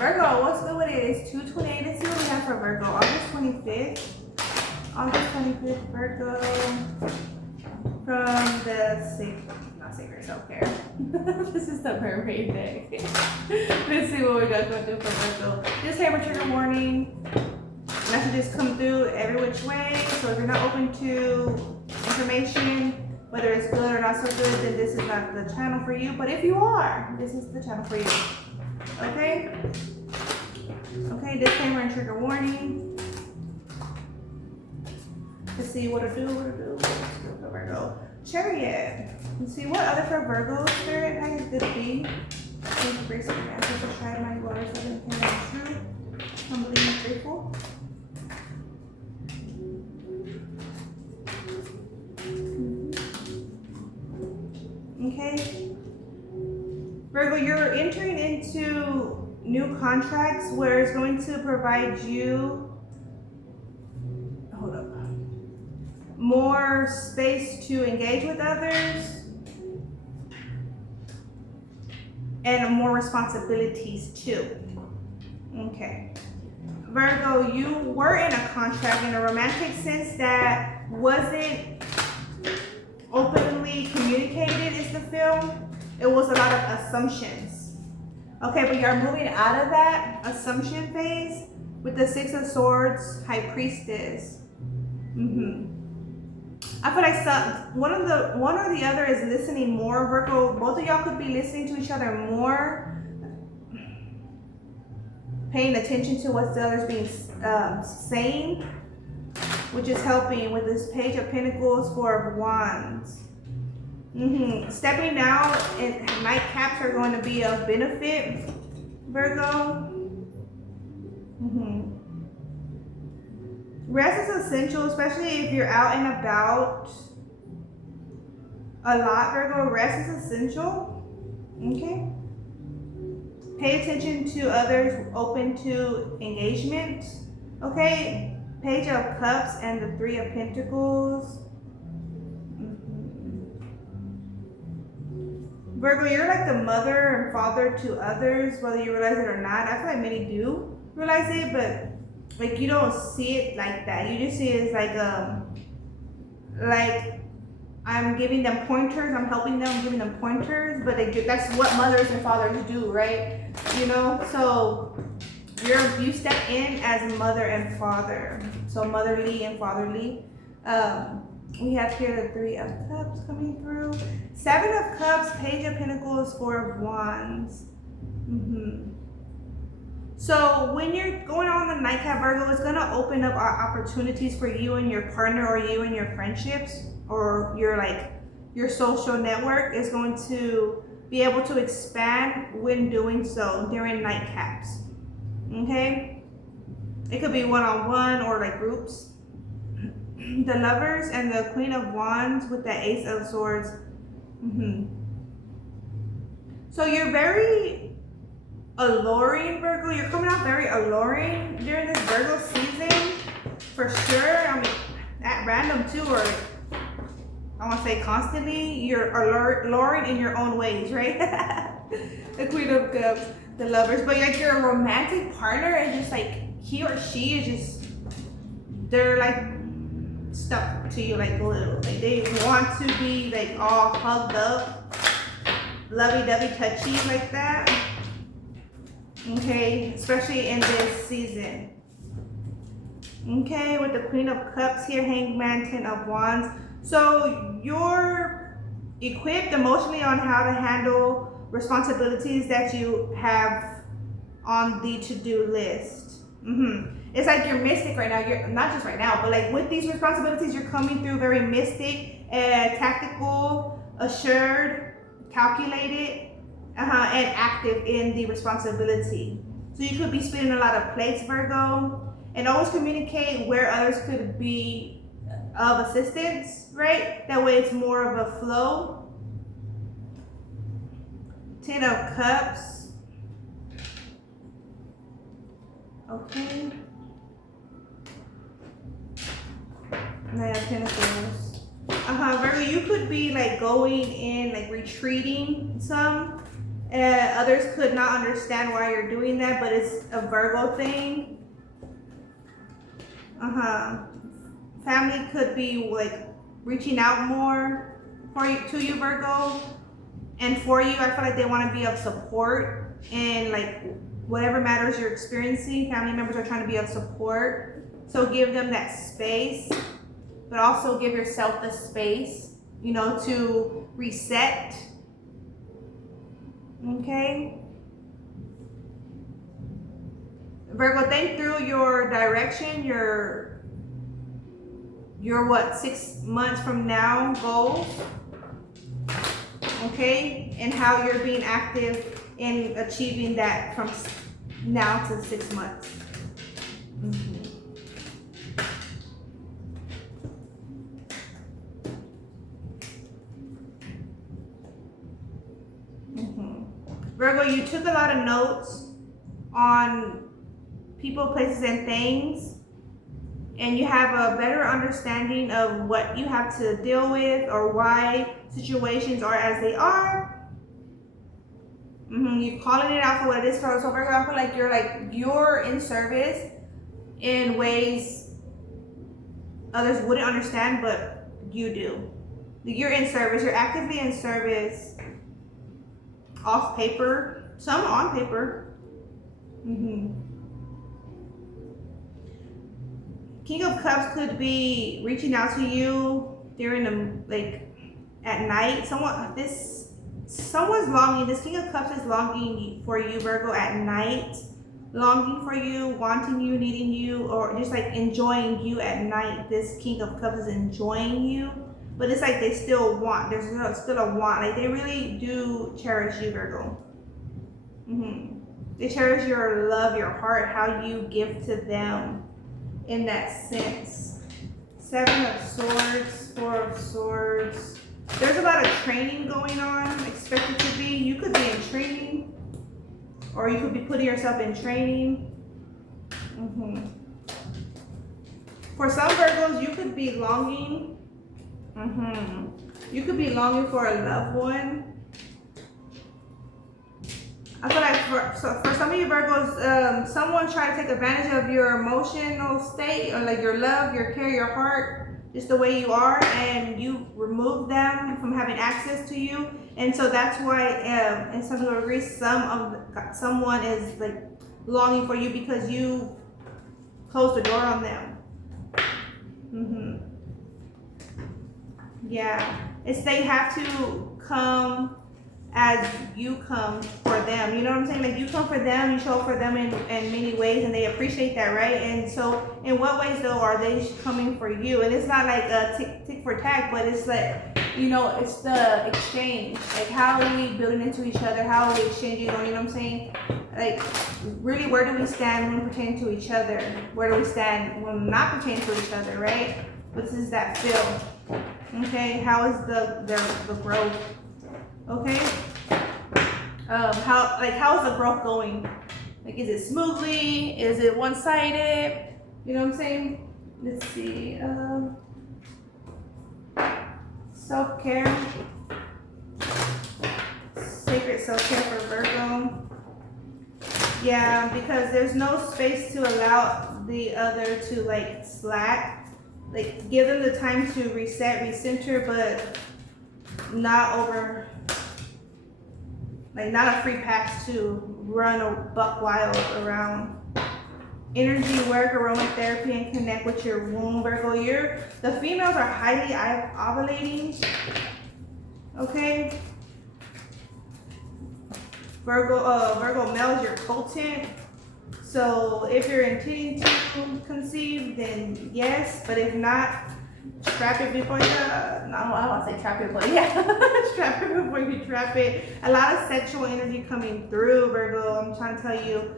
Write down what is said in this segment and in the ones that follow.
Virgo, what's good with it? It's 2/28. Let's see what we have for Virgo. August 25th. August 25th, Virgo. From the not Sacred Self-Care. This is the Mermaid Day. Let's see what we got going through for Virgo. Disclaimer, trigger warning. Messages come through every which way. So if you're not open to information, whether it's good or not so good, then this is not the channel for you. But if you are, this is the channel for you. Okay? Okay, disclaimer and trigger warning. Let's see what to do. Let's go for Virgo. Chariot. Let's see what other for Virgo spirit. How is it to be? Thank you, grace of your answers. To try my waters of infinite and true. Humbly and grateful. Okay. Virgo, you're entering into new contracts where it's going to provide you, more space to engage with others and more responsibilities too. Okay. Virgo, you were in a contract in a romantic sense that wasn't openly communicated is the film. It was a lot of assumptions. Okay, but you're moving out of that assumption phase with the Six of Swords, High Priestess. I feel like one or the other is listening more. Virgo, both of y'all could be listening to each other more, paying attention to what the other's being saying, which is helping with this Page of Pentacles, Four of Wands. Stepping out and nightcaps are going to be of benefit, Virgo. Rest is essential, especially if you're out and about a lot, Virgo. Rest is essential. Okay. Pay attention to others, open to engagement. Okay. Page of Cups and the Three of Pentacles. Virgo, you're like the mother and father to others, whether you realize it or not. I feel like many do realize it, but like you don't see it like that. You just see it as like I'm giving them pointers, I'm helping them, I'm giving them pointers, but that's what mothers and fathers do, right? You know, so you step in as mother and father, so motherly and fatherly. We have here the Three of Cups coming through, Seven of Cups, Page of Pentacles, Four of Wands. So when you're going on the nightcap, Virgo, it's going to open up opportunities for you and your partner, or you and your friendships, or your social network is going to be able to expand when doing so during nightcaps. Okay? It could be one-on-one or like groups. The Lovers and the Queen of Wands with the Ace of Swords. So you're very alluring, Virgo. You're coming out very alluring during this Virgo season, for sure. I mean, at random too, or I want to say constantly. You're alluring in your own ways, right? The Queen of Cups, the Lovers. But like your romantic partner is just like, he or she is just, they're like stuck to you like glue. Like they want to be like all hugged up, lovey-dovey, touchy like that. Okay, especially in this season. Okay, with the Queen of Cups here, Hangman, Ten of Wands. So you're equipped emotionally on how to handle responsibilities that you have on the to-do list. It's like you're mystic right now. You're not just right now, but like with these responsibilities, you're coming through very mystic and tactical, assured, calculated, and active in the responsibility. So you could be spinning a lot of plates, Virgo, and always communicate where others could be of assistance, right? That way it's more of a flow. Ten of Cups. Okay. Nine of Pentacles. Virgo, you could be like going in, like retreating some, Others could not understand why you're doing that, but it's a Virgo thing. Family could be like reaching out more to you, Virgo, and for you. I feel like they want to be of support in like whatever matters you're experiencing. Family members are trying to be of support, so give them that space, but also give yourself the space, you know, to reset. Okay, Virgo, think through your direction, your what, 6 months from now goals, okay, and how you're being active in achieving that from now to 6 months. Virgo, you took a lot of notes on people, places, and things, and you have a better understanding of what you have to deal with or why situations are as they are. You're calling it out for what it is. So Virgo, I feel like you're in service in ways others wouldn't understand, but you do. You're in service. You're actively in service. Off paper, some on paper. King of Cups could be reaching out to you during at night. Someone's longing. This King of Cups is longing for you, Virgo, at night. Longing for you, wanting you, needing you, or just like enjoying you at night. This King of Cups is enjoying you. But it's like they still want, there's still a want. Like they really do cherish you, Virgo. They cherish your love, your heart, how you give to them in that sense. 7 of Swords, 4 of Swords. There's a lot of training going on, expected to be. You could be in training, or you could be putting yourself in training. For some Virgos, you could be longing. You could be longing for a loved one. I feel like for some of you Virgos, someone tried to take advantage of your emotional state, or like your love, your care, your heart, just the way you are, and you remove them from having access to you. And so that's why, in some degrees, someone is like longing for you because you closed the door on them. Yeah, it's they have to come as you come for them. You know what I'm saying? Like you come for them, you show up for them in many ways, and they appreciate that, right? And so in what ways though are they coming for you? And it's not like a tick for tack, but it's like, you know, it's the exchange. Like how are we building into each other? How are we exchanging? You know what I'm saying? Like really, where do we stand when pertaining to each other? Where do we stand when not pertaining to each other, right? What does that feel? Okay, how is the growth? Okay, how is the growth going? Like, is it smoothly? Is it one-sided? You know what I'm saying? Let's see. Self-care, sacred self-care for Virgo. Yeah, because there's no space to allow the other to like slack. Like give them the time to reset, recenter, but not over, like not a free pass to run or buck wild around. Energy work, aromatherapy, and connect with your womb, Virgo. The females are highly ovulating. Okay. Virgo males, you're potent. So if you're intending to conceive, then yes. But if not, trap it before you. I don't want to say trap it, but yeah, trap it before you trap it. A lot of sexual energy coming through, Virgo. I'm trying to tell you,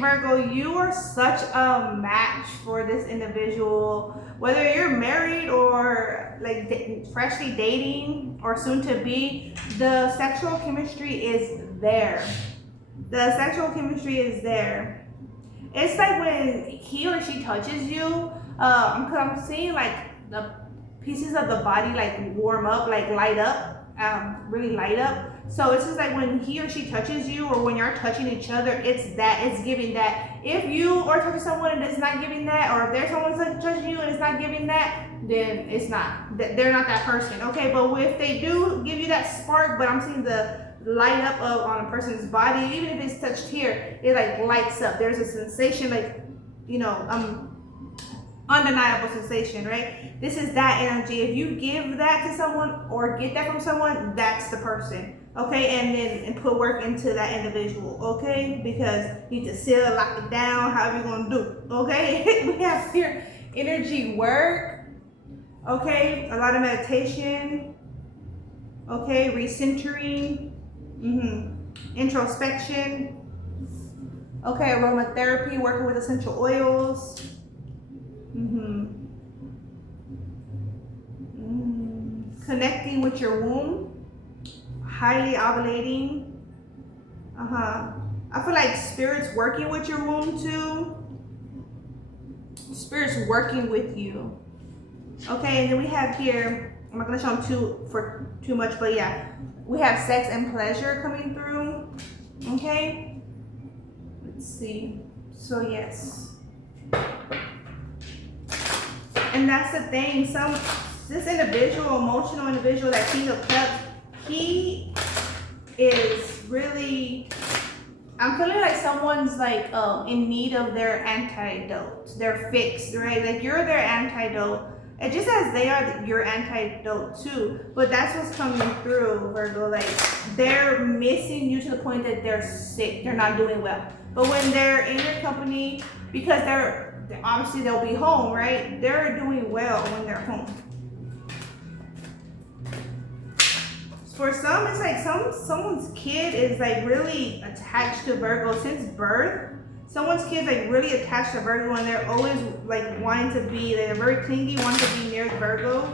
Virgo, you are such a match for this individual. Whether you're married or like freshly dating or soon to be, the sexual chemistry is there. The sexual chemistry is there. It's like when he or she touches you, I'm seeing like the pieces of the body like warm up, like light up, really light up. So it's just like when he or she touches you, or when you're touching each other, it's giving that. If you are touching someone and it's not giving that, or if there's someone touching you and it's not giving that, then it's not. They're not that person. Okay, but if they do give you that spark, but I'm seeing the light up on a person's body, even if it's touched here, it like lights up. There's a sensation, like, undeniable sensation, right? This is that energy. If you give that to someone or get that from someone, that's the person. Okay, and put work into that individual. Okay, because you need to seal, lock it down, however you're gonna do. Okay, we have here energy work. Okay, a lot of meditation. Okay, recentering. Introspection. Okay, aromatherapy, working with essential oils. Connecting with your womb. Highly ovulating. I feel like spirit's working with your womb too. Spirit's working with you. Okay, and then we have here, I'm not gonna show them too much, but yeah, we have sex and pleasure coming through. Okay, let's see. So yes, and that's the thing. This individual, emotional individual, that King of Cups, he is really, I'm feeling like someone's like in need of their antidote, their fix, right? Like you're their antidote. And just as they are your antidote too, but that's what's coming through, Virgo. Like they're missing you to the point that they're sick, they're not doing well. But when they're in your company, because they're obviously they'll be home, right? They're doing well when they're home. For some, it's like someone's kid is like really attached to Virgo since birth. Someone's kid's like really attached to Virgo, and they're always like wanting to be, they're very clingy, wanting to be near Virgo.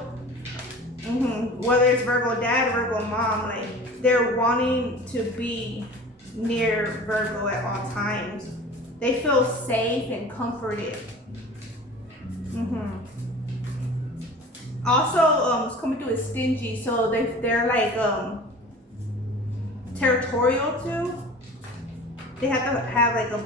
Whether it's Virgo dad or Virgo mom, like they're wanting to be near Virgo at all times. They feel safe and comforted. Also, it's coming through as stingy, so they're like territorial too. They have to have like a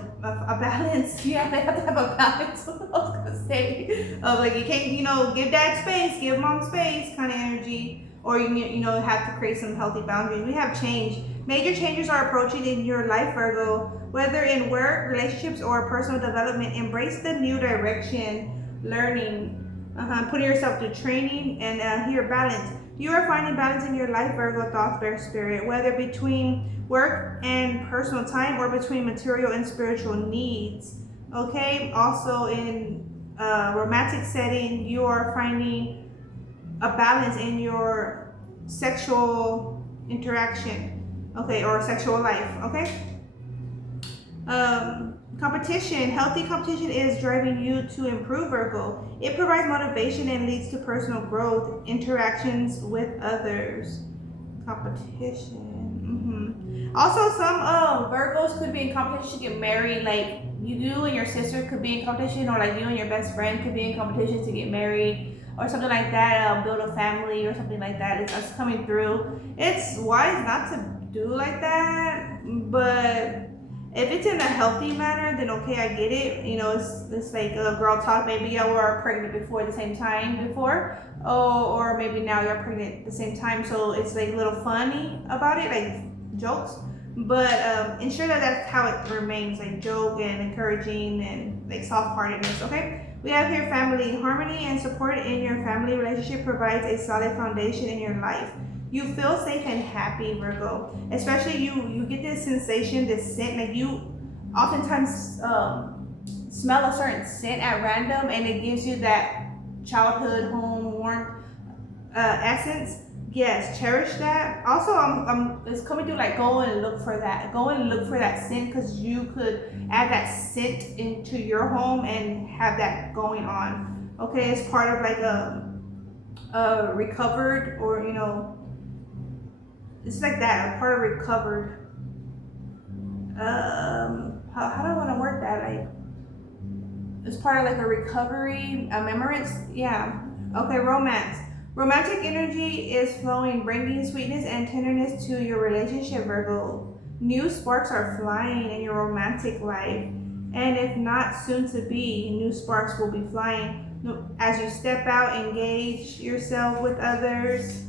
balance. Yeah, they have to have a balance. What I was gonna say, like you can't, give dad space, give mom space, kind of energy, or have to create some healthy boundaries. We have change. Major changes are approaching in your life, Virgo. Whether in work, relationships, or personal development, embrace the new direction, learning. Putting yourself through training, and here balance. You are finding balance in your life, Virgo, thoughts, bear spirit, whether between work and personal time or between material and spiritual needs. Okay, also in a romantic setting, you are finding a balance in your sexual interaction, okay, or sexual life. Okay. Competition, healthy competition is driving you to improve, Virgo. It provides motivation and leads to personal growth, interactions with others. Competition. Also, some Virgos could be in competition to get married. Like you and your sister could be in competition, or like you and your best friend could be in competition to get married, or something like that. Build a family or something like that. It's coming through. It's wise not to do like that, but if it's in a healthy manner, then okay, I get it. It's like a girl talk. Maybe you were pregnant before at the same time before, or maybe now you're pregnant at the same time. So it's like a little funny about it, like jokes. But ensure that that's how it remains, like joke and encouraging and like soft-heartedness. Okay. We have here family harmony and support in your family relationship provides a solid foundation in your life. You feel safe and happy, Virgo. Especially you get this sensation, this scent, like you oftentimes smell a certain scent at random, and it gives you that childhood home warmth essence. Yes, cherish that. Also, it's coming through like go and look for that. Go and look for that scent, because you could add that scent into your home and have that going on. Okay, it's part of like a recovered, or it's like that, a part of recovered. How do I want to word that? Like, it's part of like a recovery, a remembrance. Yeah. Okay, romance. Romantic energy is flowing, bringing sweetness and tenderness to your relationship, Virgo. New sparks are flying in your romantic life. And if not soon to be, new sparks will be flying as you step out, engage yourself with others.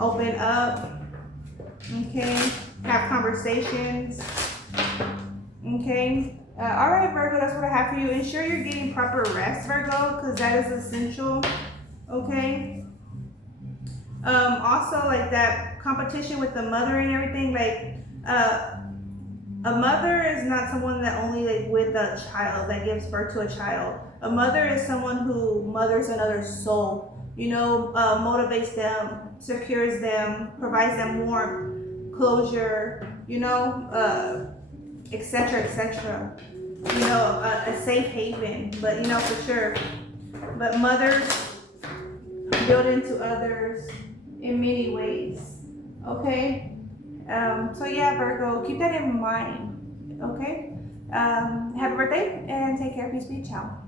Open up. Okay. Have conversations. Okay. All right, Virgo, that's what I have for you. Ensure you're getting proper rest, Virgo, because that is essential. Okay. Also, like that competition with the mother and everything, like, a mother is not someone that only like with a child that gives birth to a child. A mother is someone who mothers another soul. Motivates them, secures them, provides them warmth, closure. Etc. etc. A safe haven. But for sure. But mothers build into others in many ways. Okay. So yeah, Virgo, keep that in mind. Okay. Happy birthday and take care. Peace be. Ciao.